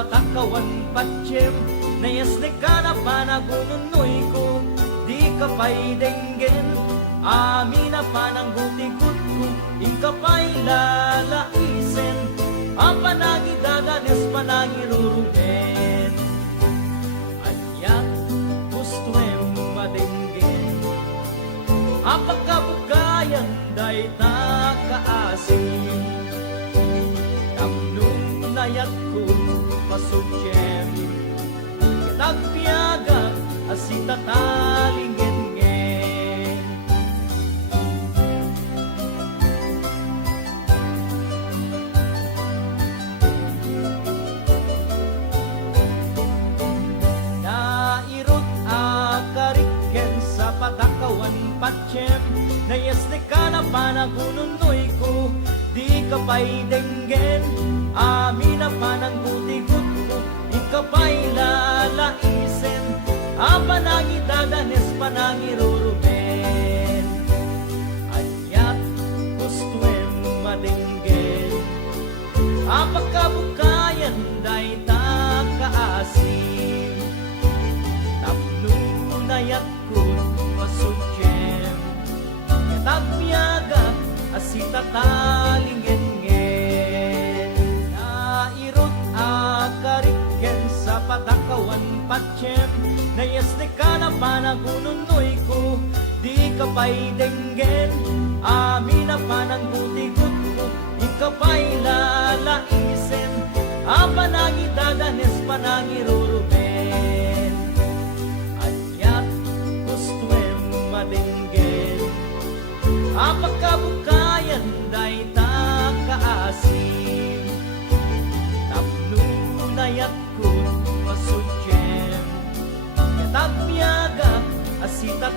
patakawan patsyem, nayas ni ka na panagununoy ko, di ka pa'y denggen, amin na pananggutikot ko, inka pa'y lalaisen, ang panagidadanes panangirurungen, anyak gustuem madenggen, ang pagkabugayan day takaasin, tamnong nayat ko pasudyem, kitagpiaga asita talingen ngen. Nairot akariken sa patakawan patsyem, nayas ni ka na panagununoy ko, di ka pa'y denggen, amin na pananggutikot ko, ika pa'y lalaisen, ang panangidadanes panangirurumen, anyak gustuem madenggen, ang pagkabukayan day takaasin, tapnunayat ko pasudyem, kitagpiaga asita talingen ngen. Nairot akariken sa patakawan patsyem, nayas ni ka na panagununoy ko, di ka pa'y denggen, amin na pananggutikot ko, ika pa'y lalaisen, ang panangidadanes panangirurumen, anyak gustuem madenggen, ang pagkabukayan day takaasin, tapnunayat ko pasudyem, kitagpiaga asita